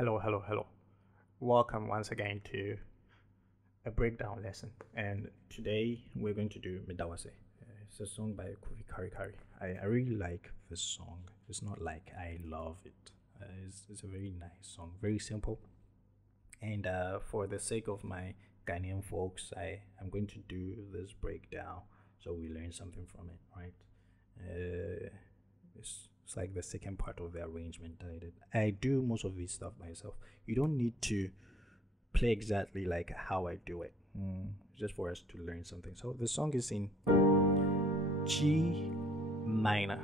Hello. Welcome once again to a breakdown lesson. And today we're going to do Meda W'ase. It's a song by Kofi Kari Kari. I really like this song. It's not like I love it. It's a very nice song, very simple. And for the sake of my Ghanaian folks, I'm going to do this breakdown so we learn something from it, right? It's like the second part of the arrangement that I did. I do most of this stuff myself. You don't need to play exactly like how I do it, just for us to learn something. So the song is in G minor,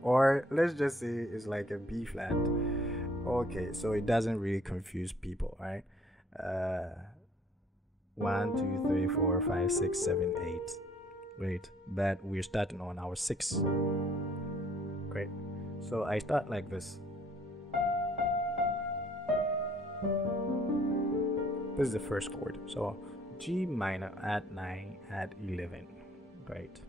or let's just say it's like a B flat. Okay, so it doesn't really confuse people, right? 1, 2, 3, 4, 5, 6, 7, 8. Great, but we're starting on our 6. Great, so I start like this. This is the first chord, so G minor, add 9, add 11. Great,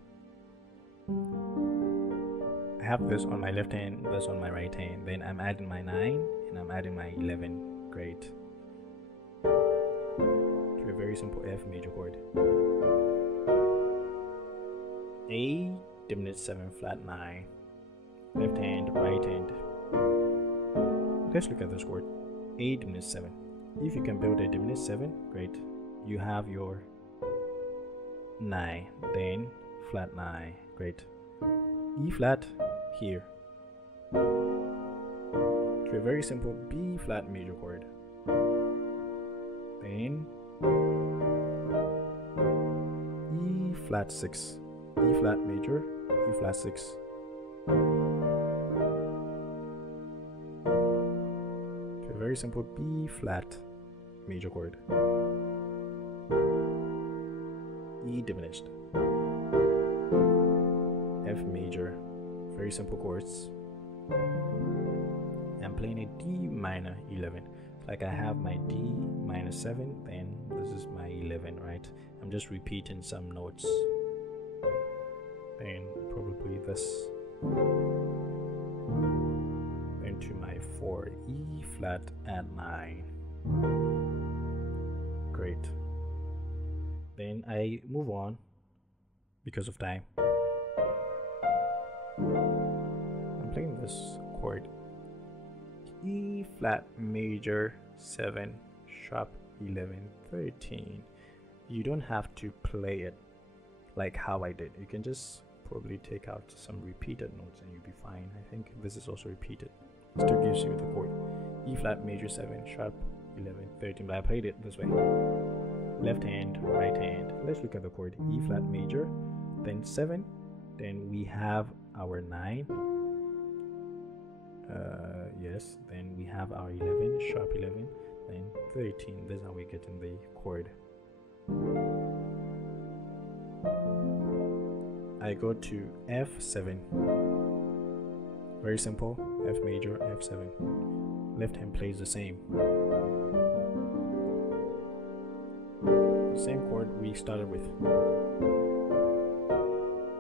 I have this on my left hand, this on my right hand, then I'm adding my 9 and I'm adding my 11. Great, to a very simple F major chord. A diminished 7 flat 9, left hand, right hand. Let's look at this chord. A diminished 7. If you can build a diminished 7, great. You have your 9, then flat 9, great. E flat here, to a very simple B flat major chord. Then E flat 6. E flat major, E flat 6. To a very simple B flat major chord. E diminished. F major, very simple chords. I'm playing a D minor 11. Like I have my D minor 7, then this is my 11, right? I'm just repeating some notes. Then probably this, then to my 4, E flat at 9. Great, then I move on because of time. I'm playing this chord, E flat major 7 sharp 11 13. You don't have to play it like how I did. You can just probably take out some repeated notes and you'll be fine. I think this is also repeated. It still gives you the chord E flat major 7 sharp 11 13, but I played it this way. Left hand, right hand. Let's look at the chord E flat major, then 7, then we have our 9. Yes, then we have our 11 sharp 11, then 13. This is how we get in the chord. I go to F7. Very simple. F major, F7. Left hand plays the same. The same chord we started with.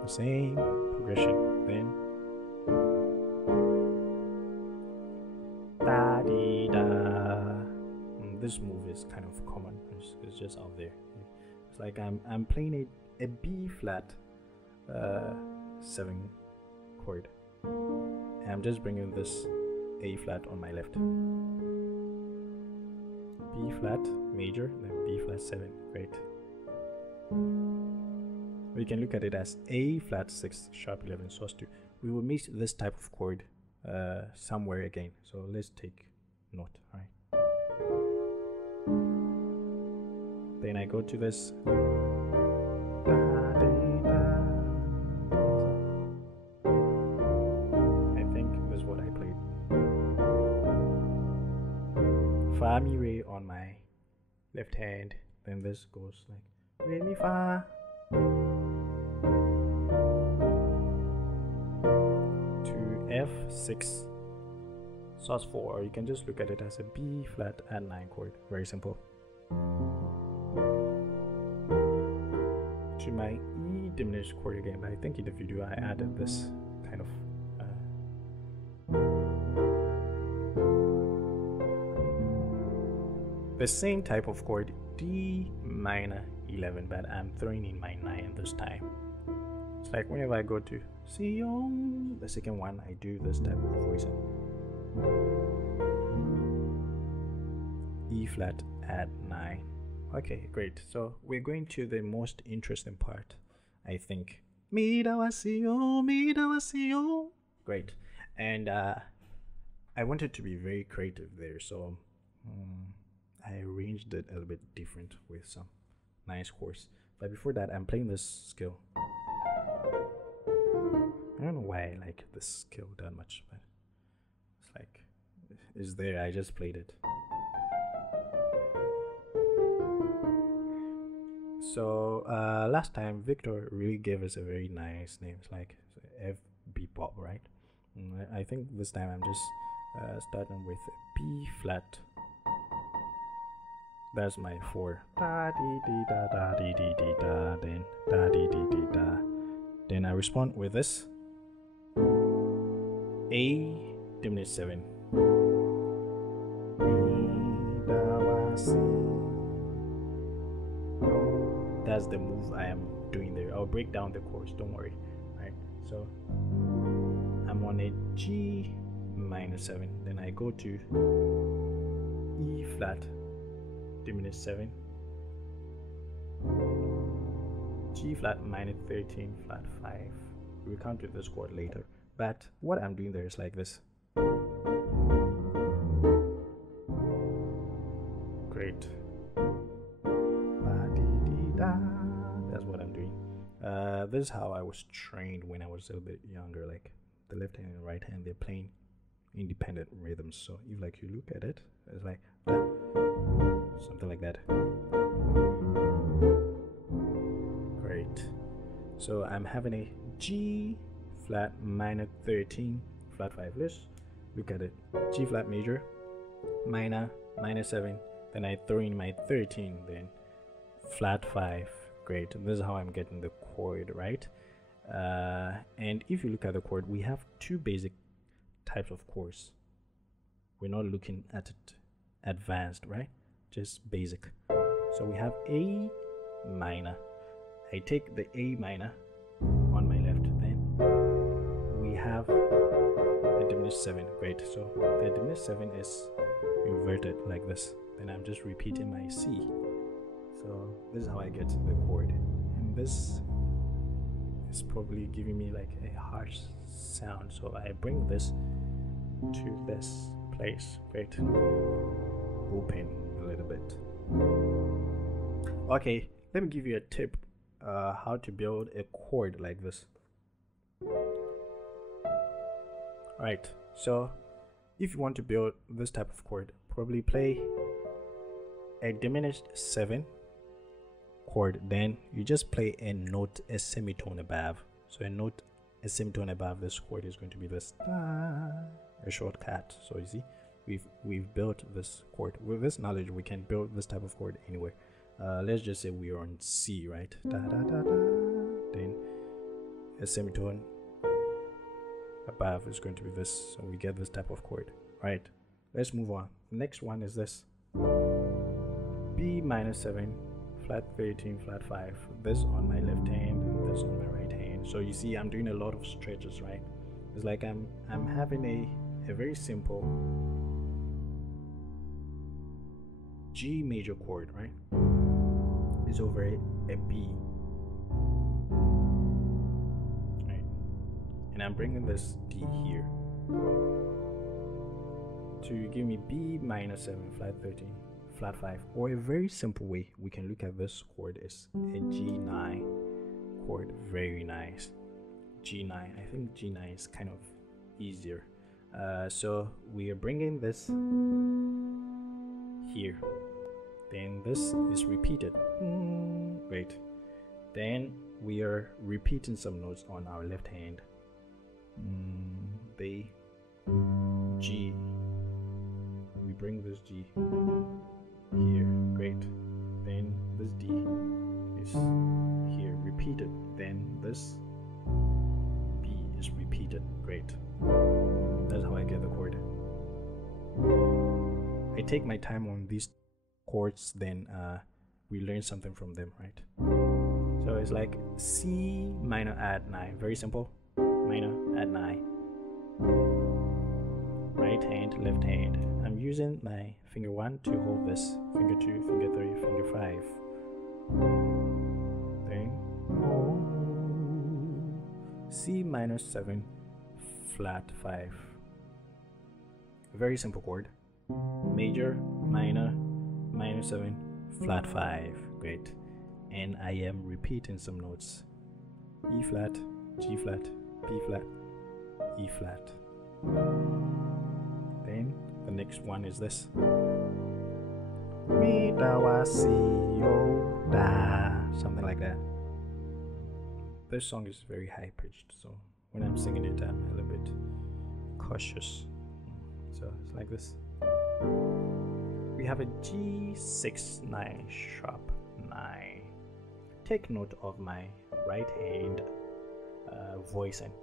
The same progression. Then da dee da. This move is kind of common. It's just out there. It's like I'm playing a B flat 7 chord, and I'm just bringing this A flat on my left. B flat major, then B flat 7. Great. We can look at it as A flat 6 sharp 11 sus2. We will meet this type of chord somewhere again, so let's take note. All right, then I go to this. Fa mi re on my left hand, then this goes like re mi fa to F6 sus4, or you can just look at it as a B flat add 9 chord. Very simple. To my E diminished chord again, but I think in the video I added this kind of the same type of chord, D minor 11, but I'm throwing in my 9 this time. It's like whenever I go to C, the second one, I do this type of voicing. E flat at 9. Okay, great. So we're going to the most interesting part, I think. Meda W'ase, Meda W'ase. Great. And I wanted to be very creative there, so I arranged it a little bit different with some nice chords. But before that, I'm playing this scale. I don't know why I like this scale that much, but it's like it's there. I just played it. So last time Victor really gave us a very nice name. It's like F B pop, right? I think this time I'm just starting with B flat. That's my 4. Da dee dee da da dee dee dee da. Then da dee dee dee da. Then I respond with this A diminished 7. Meda W'ase. That's the move I am doing there. I'll break down the chords, don't worry. Right, so I'm on a G minor 7, then I go to E flat diminished 7, G flat minor 13 flat 5. We'll come to this chord later, but what I'm doing there is like this. Great. That's what I'm doing. This is how I was trained when I was a little bit younger. Like the left hand and right hand, they're playing independent rhythms. So if like you look at it, it's like that, something like that. Great. So I'm having a G flat minor 13 flat 5. Let's look at it. G flat major minor 7. Then I throw in my 13. Then flat 5. Great. This is how I'm getting the chord, right? And if you look at the chord, we have two basic types of chords. We're not looking at it advanced, right? Just basic. So we have A minor. I take the A minor on my left, then we have a diminished 7. Great. So the diminished 7 is inverted like this. Then I'm just repeating my C. So this is how I get the chord, and this is probably giving me like a harsh sound, so I bring this to this place. Great. Open a little bit. Okay, let me give you a tip how to build a chord like this. Alright, so if you want to build this type of chord, probably play a diminished 7 chord, then you just play a note a semitone above. So a semitone above this chord is going to be this a shortcut. So you see, we've built this chord. With this knowledge, we can build this type of chord anywhere. Let's just say we are on C, right? Da, da, da, da. Then a semitone above is going to be this, so we get this type of chord, right? Let's move on. The next one is this B minor 7 flat 13 flat 5. This on my left hand and this on my right hand. So you see, I'm doing a lot of stretches, right? It's like I'm having a very simple G major chord, right? It's over a B, right? And I'm bringing this D here to give me B minor 7 flat 13 flat 5. Or a very simple way we can look at this chord is a G9 chord. Very nice. G9. I think G9 is kind of easier. So we are bringing this here. Then this is repeated. Great. Then we are repeating some notes on our left hand. The G. We bring this G here. Great. Then this D is here, repeated. Then this B is repeated. Great. That's how I get the chord. I take my time on these chords, then we learn something from them, right? So it's like C minor add 9, very simple. Minor add 9. Right hand, left hand. I'm using my finger 1 to hold this, finger 2, finger 3, finger 5. Then C minor 7, flat 5. A very simple chord. Major, minor, minor 7, flat 5. Great. And I am repeating some notes. E flat, G flat, B flat, E flat. Then the next one is this. Meda W'ase yo da, something like that. This song is very high pitched, so when I'm singing it, I'm a little bit cautious. So it's like this. We have a G6 9 sharp 9. Take note of my right hand voicing.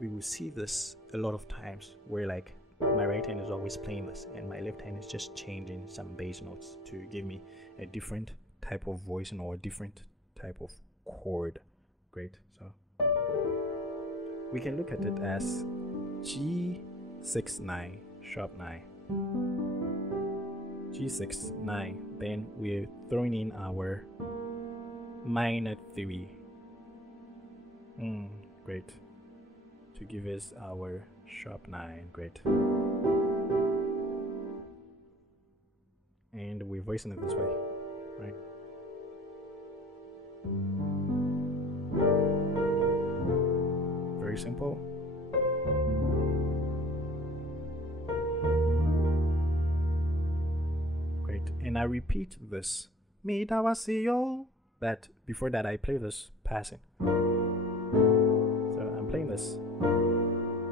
We will see this a lot of times where like my right hand is always playing this and my left hand is just changing some bass notes to give me a different type of voicing or a different type of chord. Great. So we can look at it as G6 9 sharp 9, G6 9. Then we're throwing in our minor 3. Great. To give us our sharp 9. Great. And we're voicing it this way, right? Very simple. Great. And I repeat this. Meda W'ase yo. But before that, I play this passing. So I'm playing this.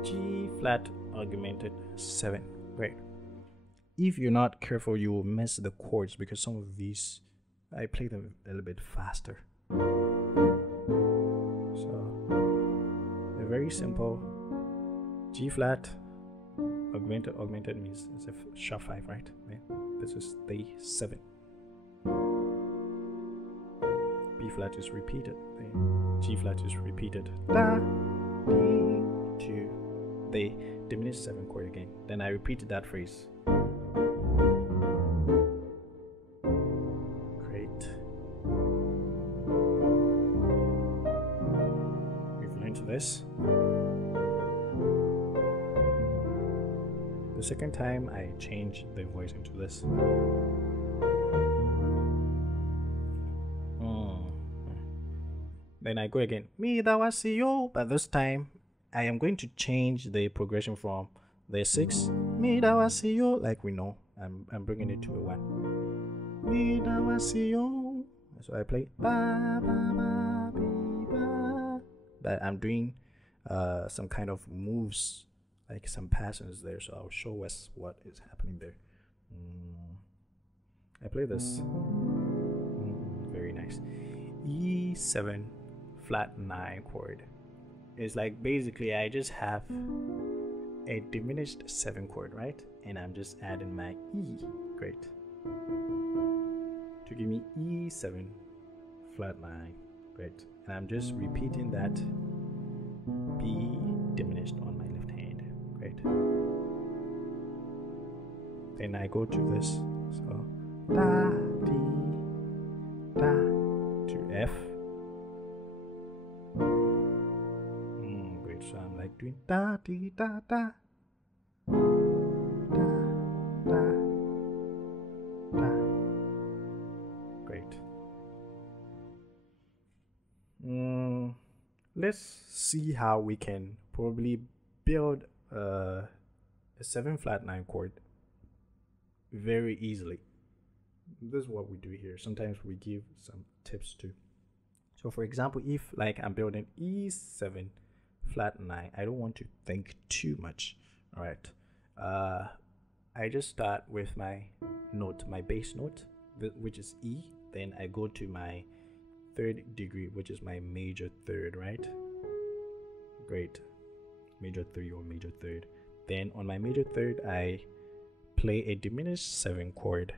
G flat augmented 7. Great. If you're not careful, you will miss the chords because some of these I play them a little bit faster. So they're very simple. G flat augmented. Augmented means it's a sharp 5, right? This is the 7. B flat is repeated. Then G flat is repeated. Da, D, 2. The diminished 7 chord again. Then I repeated that phrase. Great. We've learned this. The second time I changed the voice into this. Then I go again, Meda W'ase yo, but this time I am going to change the progression from the 6, Meda W'ase yo, like we know. I'm bringing it to a 1. Meda W'ase yo. So I play ba ba ba be ba. But I'm doing some kind of moves, like some patterns there. So I'll show us what is happening there. I play this. Very nice. E7 flat 9 chord. It's like basically I just have a diminished 7 chord, right? And I'm just adding my E. Great. To give me E7 flat 9. Great. And I'm just repeating that B diminished on my left hand. Great. Then I go to this. So da, D, da, to F. Great. So I'm like doing da, D, da, da, da, da, da. Great. Let's see how we can probably build a 7 flat 9 chord very easily. This is what we do here. Sometimes we give some tips too. So for example, if like I'm building E7 flat 9, I don't want to think too much. All right. I just start with my note, my bass note, which is E. Then I go to my 3rd degree, which is my major 3rd, right? Great. Major 3 or major 3rd. Then on my major 3rd, I play a diminished 7 chord.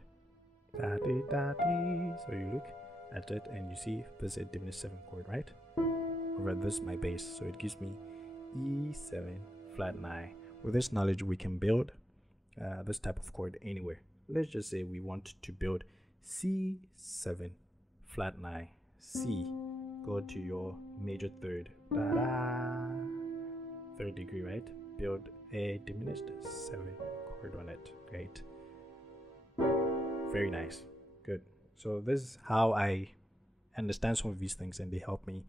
Da dee da dee. So you look at it and you see this is a diminished 7 chord, right? Over this is my bass, so it gives me E7 flat 9. With this knowledge, we can build this type of chord anywhere. Let's just say we want to build C7 flat 9, C. Go to your major third, third degree, right? Build a diminished 7 chord on it. Great. Very nice. Good. So this is how I understand some of these things, and they help me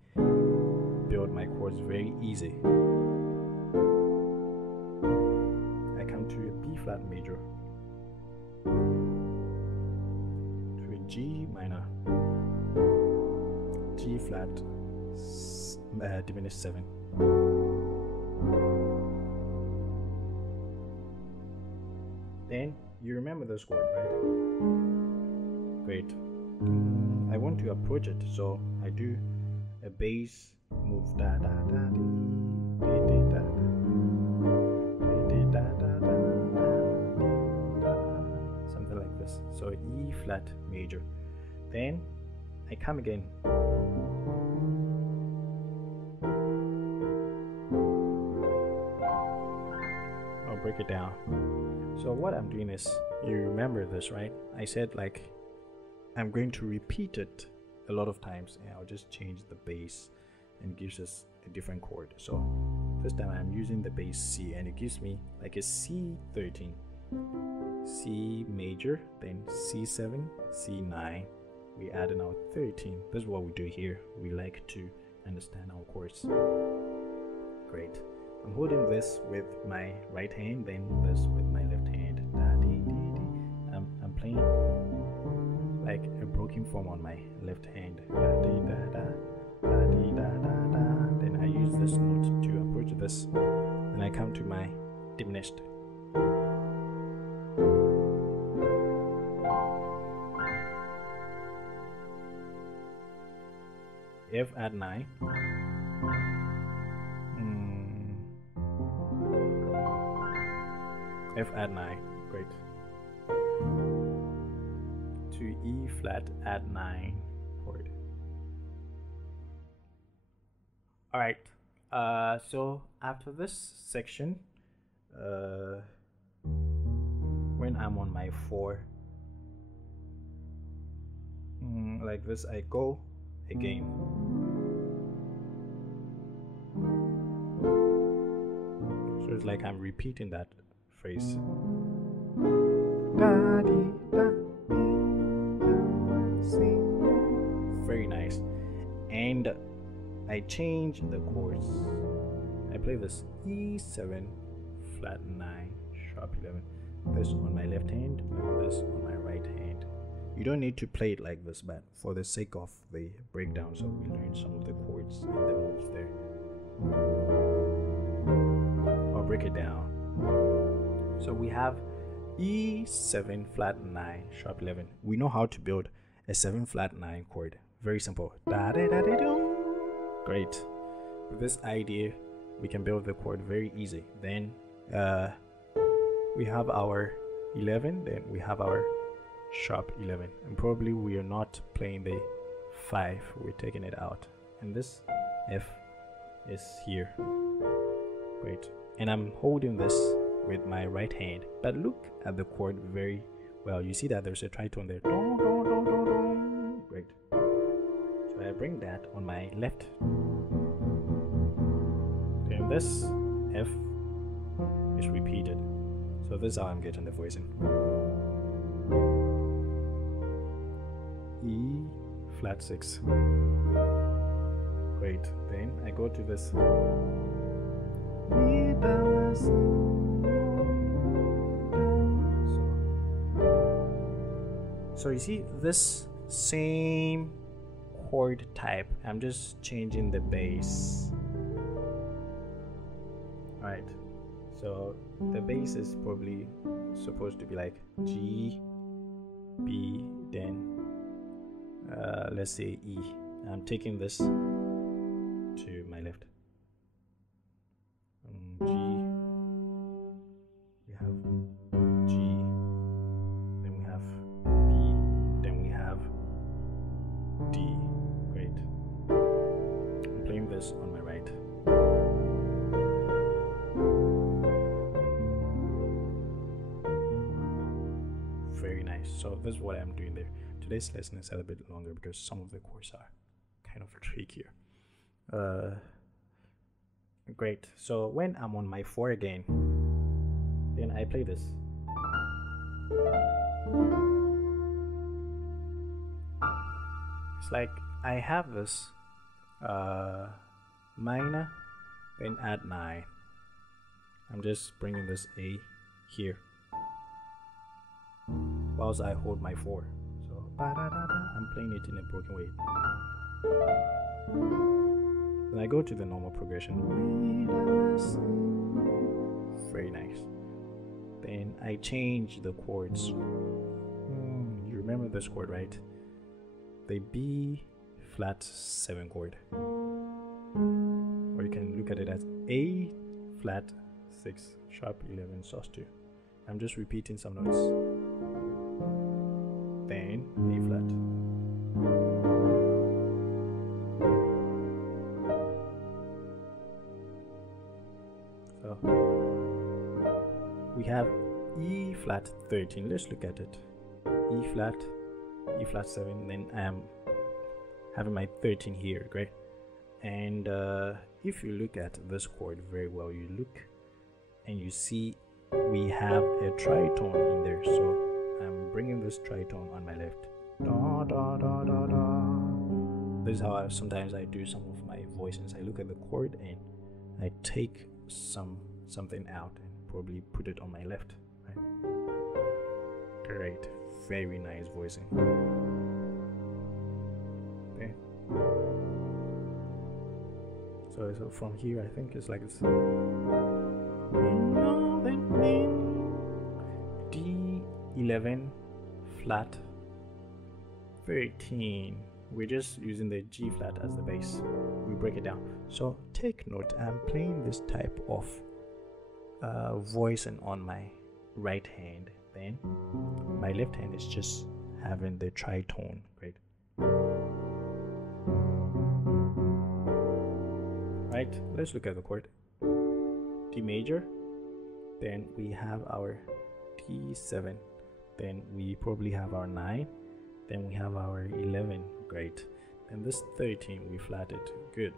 build my chords very easy. I come to a B flat major, to a G minor, G flat diminished 7. Then you remember this chord, right? Great. I want to approach it, so I do a bass move, da da da dee, dee dee da da, dee dee da da da da, something like this. So E flat major. Then I come again. I'll break it down. So what I'm doing is, you remember this, right? I said like I'm going to repeat it a lot of times, and I'll just change the bass and gives us a different chord. So this time I'm using the bass C, and it gives me like a C13, C major, then C7, C9. We add in our 13. This is what we do here. We like to understand our chords. Great. I'm holding this with my right hand, then this with my left hand. Da, dee, dee, dee. I'm playing like a broken form on my left hand. Da, dee, da, da, da, dee, da, da, da. Then I use this note to approach this. Then I come to my diminished. F add 9. F add 9, great. To E flat add 9 chord. Alright, so after this section, when I'm on my 4, like this, I go again. So it's like I'm repeating that phrase. Very nice. And I change the chords. I play this E7 flat 9 sharp 11. This on my left hand, this on my right hand. You don't need to play it like this, but for the sake of the breakdown, so we learn some of the chords and the moves there. I'll break it down. So we have E7 flat 9 sharp 11. We know how to build a 7 flat 9 chord. Very simple. Da da da da do. Great. With this idea, we can build the chord very easy. Then we have our 11. Then we have our sharp 11. And probably we are not playing the 5. We're taking it out. And this F is here. Great. And I'm holding this with my right hand, but look at the chord very well. You see that there's a tritone there. Great. So I bring that on my left. Then this F is repeated. So this is how I'm getting the voicing. E flat 6. Great. Then I go to this. Meda W'ase. So you see this same chord type, I'm just changing the bass. Right, so the bass is probably supposed to be like G, B, then let's say E. I'm taking this to my left. G, we have G, then we have B, this on my right. Very nice. So this is what I'm doing there. Today's lesson is a little bit longer because some of the chords are kind of trickier. Great. So when I'm on my 4 again, then I play this. It's like I have this minor, then add 9. I'm just bringing this A here whilst I hold my 4. So I'm playing it in a broken way. Then I go to the normal progression. Very nice. Then I change the chords. You remember this chord, right? The B flat 7 chord. Or you can look at it as A flat 6 sharp 11 sus 2. I'm just repeating some notes. Then A flat. So we have E flat 13. Let's look at it. E flat 7. Then I am having my 13 here, great. And if you look at this chord very well, you look and you see we have a tritone in there. So I'm bringing this tritone on my left. Da, da, da, da, da. This is how sometimes I do some of my voicings. I look at the chord and I take something out and probably put it on my left. Right? Great, very nice voicing. Okay. So from here, I think it's like this. D11 flat 13. We're just using the G flat as the bass. We break it down. So take note, I'm playing this type of voicing on my right hand. Then my left hand is just having the tritone. Great. Right, let's look at the chord. D major, then we have our D7, then we probably have our 9, then we have our 11. Great. And this 13 we flatted. Good.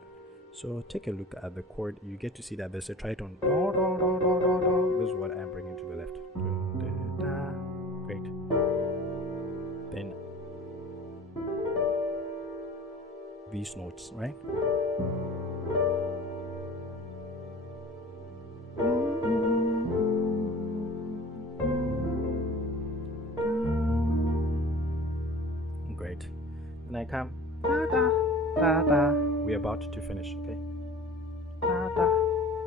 So take a look at the chord. You get to see that there's a tritone. This is what I'm bringing to the left. Great. Then these notes, right? Great. Then I come da da da da. We're about to finish, okay? Da da.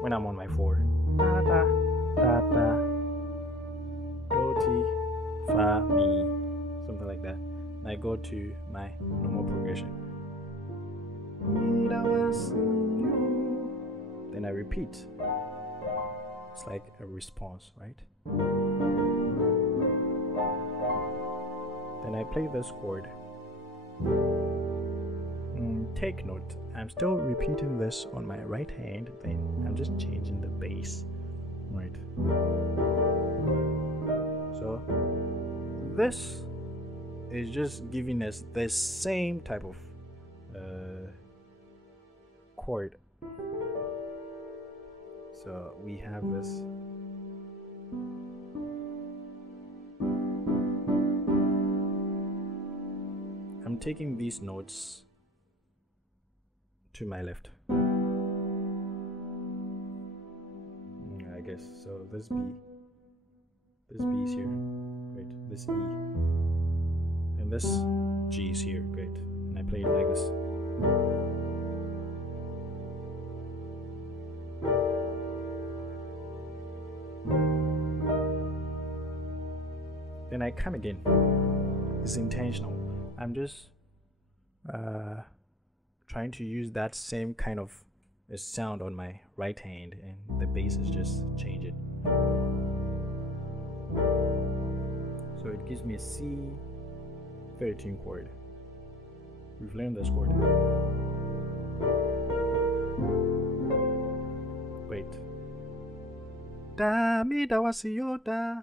When I'm on my 4, da da da da. Do ti fa mi, something like that. And I go to my normal progression. Meda W'ase. Then I repeat. It's like a response, right? Then I play this chord. Take note, I'm still repeating this on my right hand, then I'm just changing the bass, right? So this is just giving us the same type of chord. So we have this. I'm taking these notes to my left. I guess so. This B is here. Great. This E, and this G is here. Great. And I play it like this. Then I come again. It's intentional. I'm just trying to use that same kind of a sound on my right hand, and the bass is just change it. So it gives me a C13 chord. We've learned this chord. da Meda W'ase da,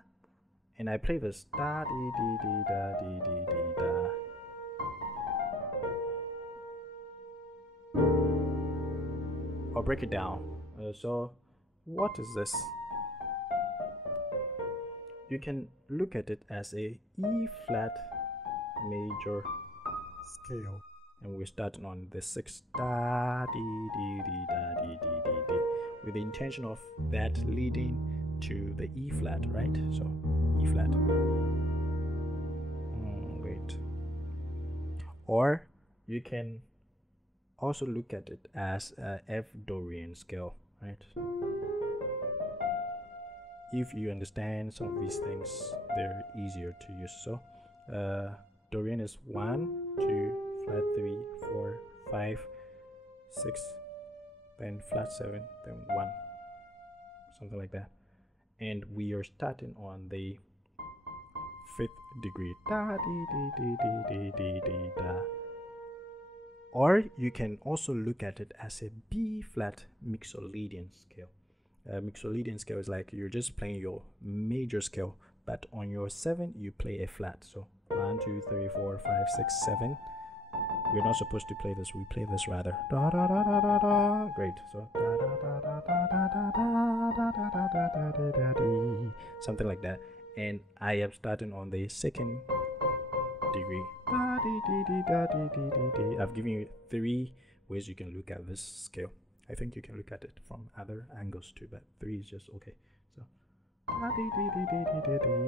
and I play this da dee dee dee da dee dee dee da. I'll break it down. So what is this? You can look at it as a E flat major scale, and we're starting on the 6 da dee dee dee da dee dee dee dee, with the intention of that leading to the E flat, right? So E flat. Great. Or you can also look at it as a F Dorian scale, right? If you understand some of these things, they're easier to use. So Dorian is 1, 2, flat 3, 4, 5, 6, then flat 7, then 1, something like that. And we are starting on the 5th degree, da dee dee dee dee dee dee da. Or you can also look at it as a B flat Mixolydian scale. Mixolydian scale is like you're just playing your major scale, but on your 7 you play a flat. So 1, 2, 3, 4, 5, 6, 7. We're not supposed to play this. We play this rather. Da da da da da da. Great. So da da da da da da da da da da da da da da, something like that. And I am starting on the 2nd degree. Da dee dee dee da dee dee dee dee. I've given you 3 ways you can look at this scale. I think you can look at it from other angles too, but 3 is just okay. So da dee dee dee dee dee dee dee.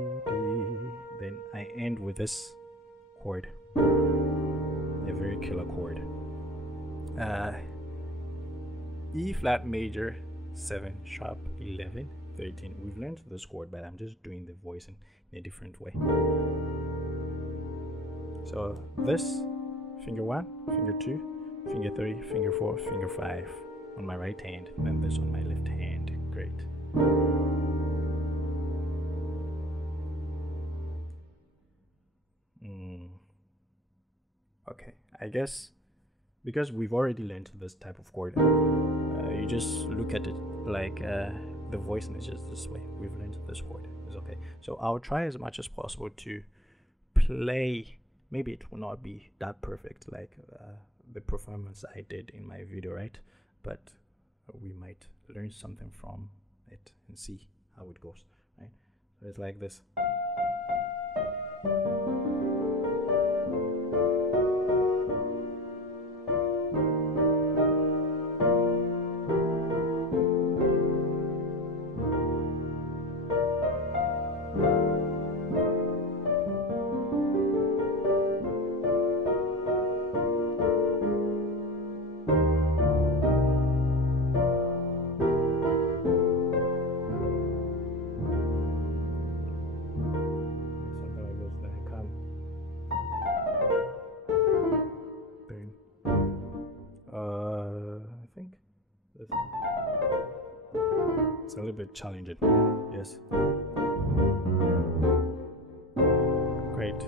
Then I end with this chord, a very killer chord. E flat major 7 sharp 11 13. We've learned this chord, but I'm just doing the voice in a different way. So this finger 1, finger 2, finger 3, finger 4, finger 5 on my right hand, and then this on my left hand. Great. Okay, I guess because we've already learned this type of chord, you just look at it like the voice is just this way. We've learned this chord. It's okay. So I'll try as much as possible to play. Maybe it will not be that perfect like the performance I did in my video, right? But we might learn something from it and see how it goes, right? So it's like this. It's a little bit challenging. Yes. Great.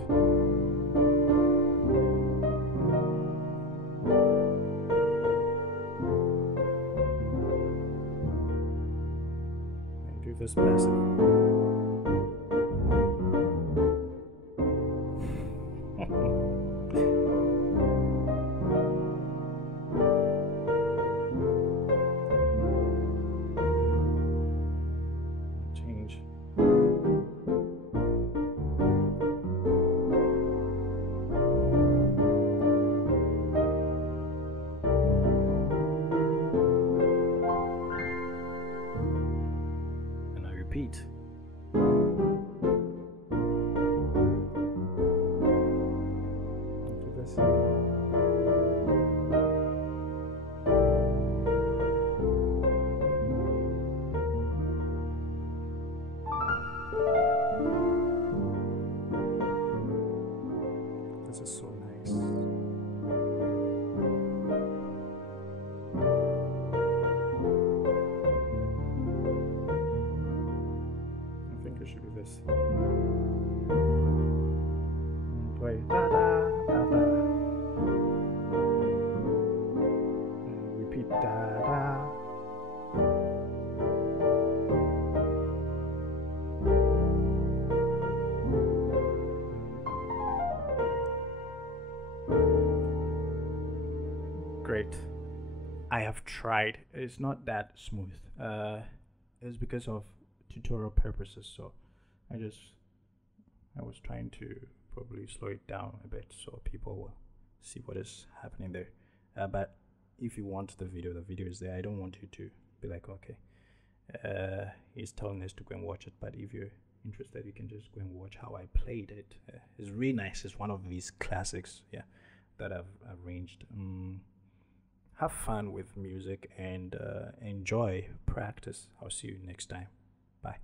And do this passive. Repeat. Do this. This is so nice. Should be this. Play da da da da. And repeat da da. I've tried. It's not that smooth. It's because of tutorial purposes. So I was trying to probably slow it down a bit so people will see what is happening there. But if you want the video is there. I don't want you to be like, okay, he's telling us to go and watch it. But if you're interested, you can just go and watch how I played it. It's really nice. It's one of these classics, yeah, that I've arranged. Have fun with music and enjoy practice. I'll see you next time. Bye.